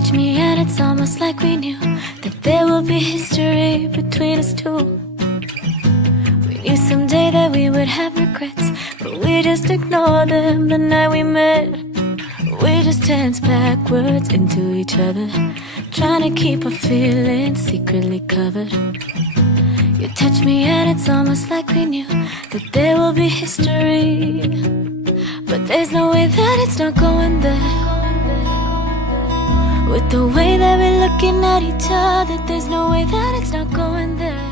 touch me and it's almost like we knew that there will be history between us two. We knew someday that we would have regrets, but we just ignored them the night we met. We just danced backwards into each other, trying to keep our feelings secretly covered. You touch me and it's almost like we knew that there will be history, but there's no way that it's not going there. With the way that we're looking at each other, there's no way that it's not going there.